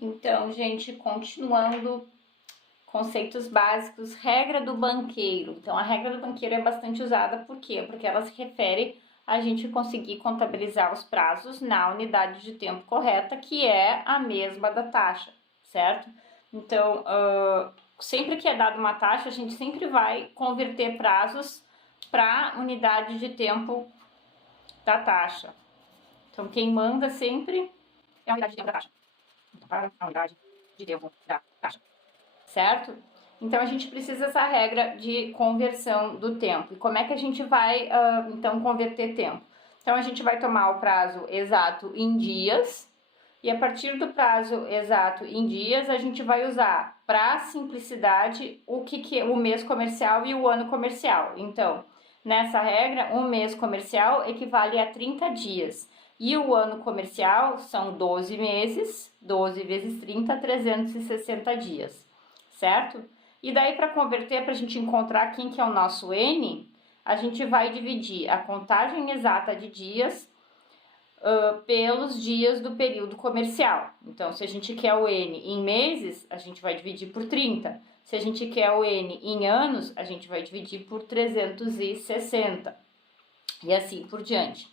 Então, gente, continuando, conceitos básicos, regra do banqueiro. Então, a regra do banqueiro é bastante usada, por quê? Porque ela se refere a gente conseguir contabilizar os prazos na unidade de tempo correta, que é a mesma da taxa, certo? Então, sempre que é dada uma taxa, a gente sempre vai converter prazos para unidade de tempo da taxa. Então, quem manda sempre é a unidade de tempo da taxa. Então, para a unidade de tempo da taxa, certo? Então, a gente precisa dessa regra de conversão do tempo. E como é que a gente vai, então, converter tempo? Então, a gente vai tomar o prazo exato em dias, e a partir do prazo exato em dias, a gente vai usar, para simplicidade, o mês comercial e o ano comercial. Então, nessa regra, um mês comercial equivale a 30 dias. E o ano comercial são 12 meses, 12 vezes 30, 360 dias, certo? E daí, para converter, para a gente encontrar quem que é o nosso N, a gente vai dividir a contagem exata de dias pelos dias do período comercial. Então, se a gente quer o N em meses, a gente vai dividir por 30. Se a gente quer o N em anos, a gente vai dividir por 360. E assim por diante.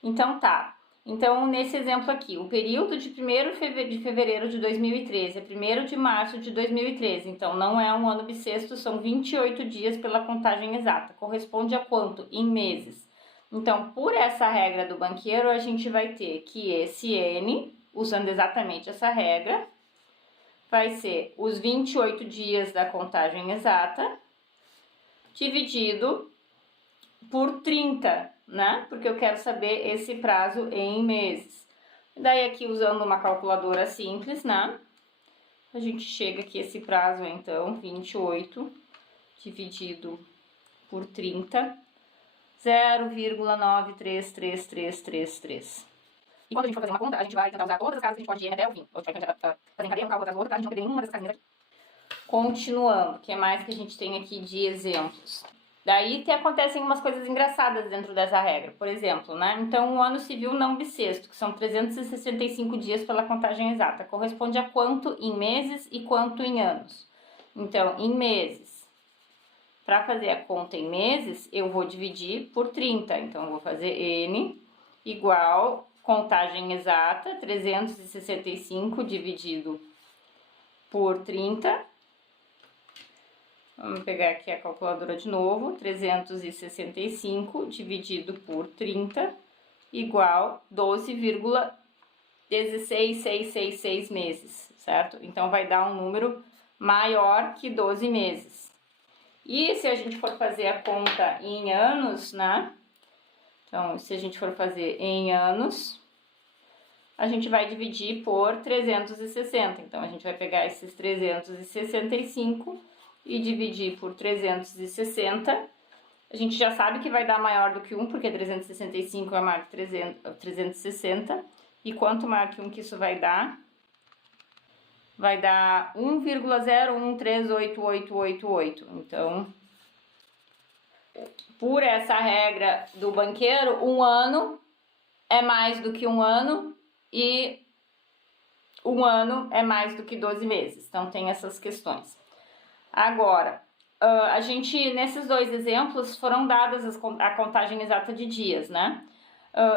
Então, tá. Então, nesse exemplo aqui, o período de 1º de fevereiro de 2013 é 1º de março de 2013. Então, não é um ano bissexto, são 28 dias pela contagem exata. Corresponde a quanto? Em meses. Então, por essa regra do banqueiro, a gente vai ter que esse N, usando exatamente essa regra, vai ser os 28 dias da contagem exata, dividido por 30, né? Porque eu quero saber esse prazo em meses. Daí aqui, usando uma calculadora simples, né? A gente chega aqui, esse prazo é, então, 28 dividido por 30, 0,93333. E quando a gente for fazer uma conta, a gente vai tentar usar todas as casas que a gente pode ir até o fim. Ou a gente vai fazer em cadeia, um cálculo atrás do outro, pra gente não perder nenhuma dessas casinhas aqui. Continuando, o que mais que a gente tem aqui de exemplos? Daí que acontecem umas coisas engraçadas dentro dessa regra. Por exemplo, né? Então, o ano civil não bissexto, que são 365 dias pela contagem exata, corresponde a quanto em meses e quanto em anos? Então, em meses, para fazer a conta em meses, eu vou dividir por 30. Então, eu vou fazer N igual contagem exata, 365 dividido por 30. Vamos pegar aqui a calculadora de novo, 365 dividido por 30 igual 12,16666 meses, certo? Então, vai dar um número maior que 12 meses. E se a gente for fazer a conta em anos, né? Então, se a gente for fazer em anos, a gente vai dividir por 360. Então, a gente vai pegar esses 365 e dividir por 360, a gente já sabe que vai dar maior do que 1, porque 365 é maior que 360, e quanto maior que 1 que isso vai dar? Vai dar 1,01388888. Então, por essa regra do banqueiro, um ano é mais do que um ano, e um ano é mais do que 12 meses. Então, tem essas questões. Agora, a gente, nesses dois exemplos, foram dadas a contagem exata de dias, né?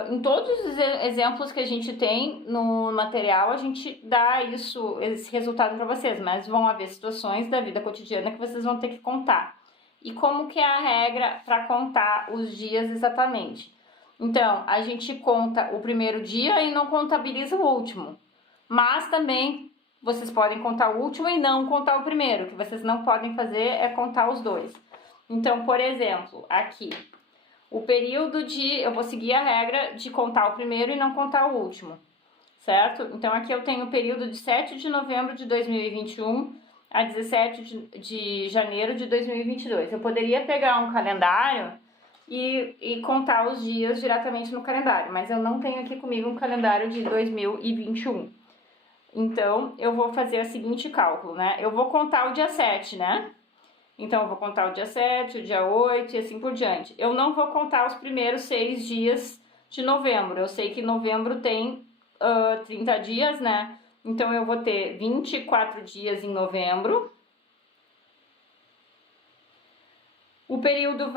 Em todos os exemplos que a gente tem no material, a gente dá esse resultado para vocês, mas vão haver situações da vida cotidiana que vocês vão ter que contar. E como que é a regra para contar os dias exatamente? Então, a gente conta o primeiro dia e não contabiliza o último, mas também vocês podem contar o último e não contar o primeiro. O que vocês não podem fazer é contar os dois. Então, por exemplo, aqui, o período eu vou seguir a regra de contar o primeiro e não contar o último, certo? Então, aqui eu tenho o período de 7 de novembro de 2021 a 17 de janeiro de 2022. Eu poderia pegar um calendário e contar os dias diretamente no calendário, mas eu não tenho aqui comigo um calendário de 2021. Então, eu vou fazer o seguinte cálculo, né? Eu vou contar o dia 7, né? Então, eu vou contar o dia 7, o dia 8 e assim por diante. Eu não vou contar os primeiros 6 dias de novembro. Eu sei que novembro tem 30 dias, né? Então, eu vou ter 24 dias em novembro. O período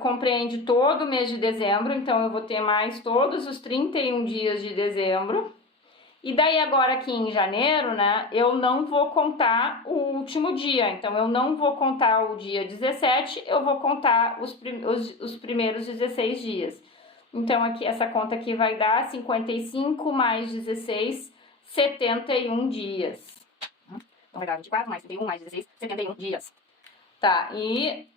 compreende todo o mês de dezembro, então eu vou ter mais todos os 31 dias de dezembro. E daí agora aqui em janeiro, né, eu não vou contar o último dia, então eu não vou contar o dia 17, eu vou contar os primeiros 16 dias. Então aqui essa conta aqui vai dar 55 mais 16, 71 dias. Então vai dar 24 mais 71 mais 16, 71 dias. Tá, e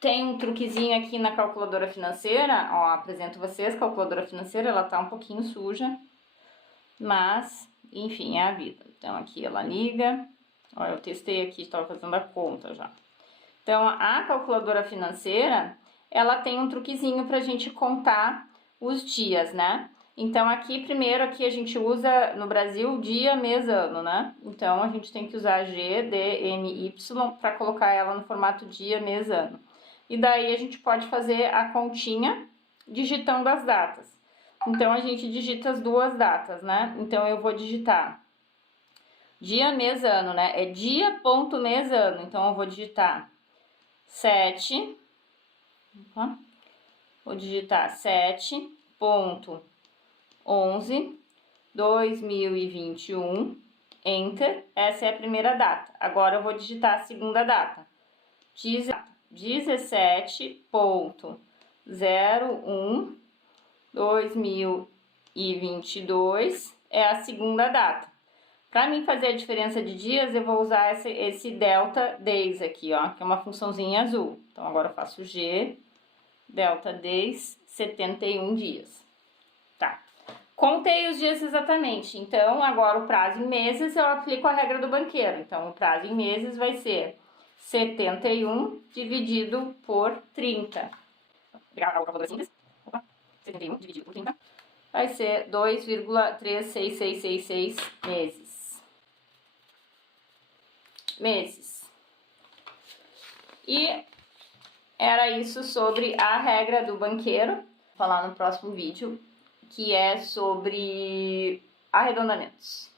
tem um truquezinho aqui na calculadora financeira, ó, apresento vocês, calculadora financeira, ela tá um pouquinho suja, mas, enfim, é a vida. Então, aqui ela liga, ó, eu testei aqui, estava fazendo a conta já. Então, a calculadora financeira, ela tem um truquezinho pra gente contar os dias, né? Então, aqui, primeiro, aqui a gente usa, no Brasil, dia, mês, ano, né? Então, a gente tem que usar G, D, M, Y para colocar ela no formato dia, mês, ano. E daí a gente pode fazer a continha digitando as datas. Então, a gente digita as duas datas, né? Então, eu vou digitar dia, mês, ano, né? É dia, ponto, mês, ano. Então, eu vou digitar 7. Vou digitar 7.11, 2021, Enter. Essa é a primeira data. Agora, eu vou digitar a segunda data. 17.01, 2022 é a segunda data. Para mim fazer a diferença de dias, eu vou usar esse delta days aqui, ó, que é uma funçãozinha azul. Então, agora eu faço G, delta days, 71 dias. Tá. Contei os dias exatamente. Então, agora o prazo em meses, eu aplico a regra do banqueiro. Então, o prazo em meses vai ser 71 dividido por 30. Vou pegar a calculadora simples. 71 dividido por 30 vai ser 2,36666 meses. E era isso sobre a regra do banqueiro. Vou falar no próximo vídeo, que é sobre arredondamentos.